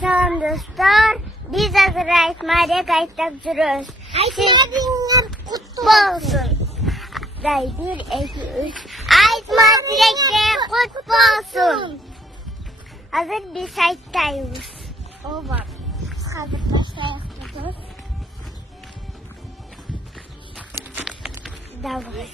Selam dostlar. Biz hazır Mаарek Ayttap жүрөбүз. Айтыңар кутlu Болсун. Day 1, 2, 3. Maarek'te kutlu olsun. Hazır biz Ayttayız. O var. Hazır başlayalım. Давай.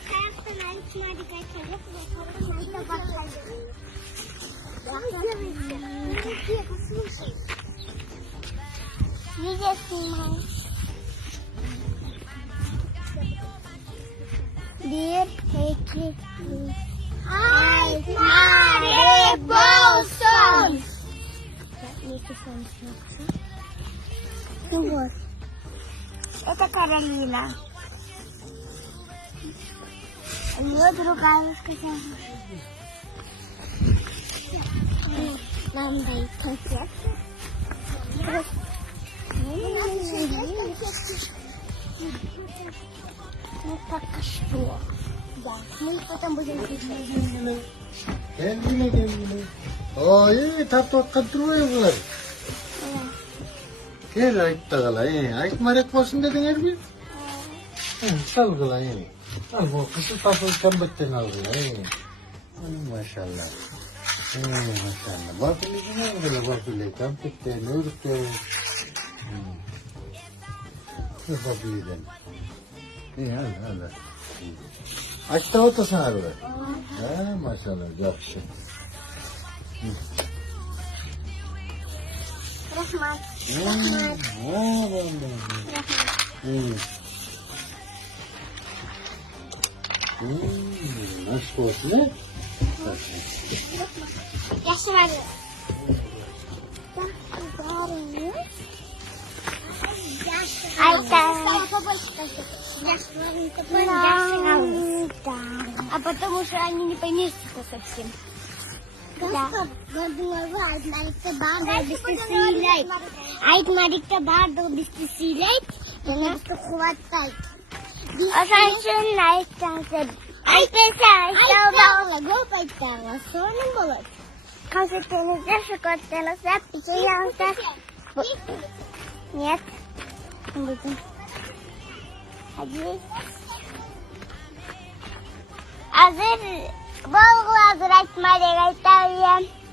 Видео снимаю. 1, 2, 3. Маарек болсун. Вот. Это Каролина. У нее другая сказала. Нам дают конфеты. Ну пока что. Да, мы потом будем Gelgine. Oy, taptoqqa turaylar. Gel ayttagala, ayt Mаарek bolsun dediңер bi? Sal gıla, al bu kısı tapı kambetten al gıla. Maşallah. Maşallah. Bakılı gine gıla, bakılı kambetten, örükten. Bakılıdan. Al. Açta otasın arada. Maşallah, yaxşı. Rahmat. Aşk olsun ne? Yaşamadı. А потому что они не поместятся совсем. Айтмарек'te bardağı bizi sileyip, beni bizi kuvvetlayıp. O sen şunun ayttan Айтыңар, көп айтыңар, sonra болады. Конфетенizde, шоколаденizde bir şey yanında. Нет. Будем. Hadi. Hazır. Bol hazır Mаарek Ayttap.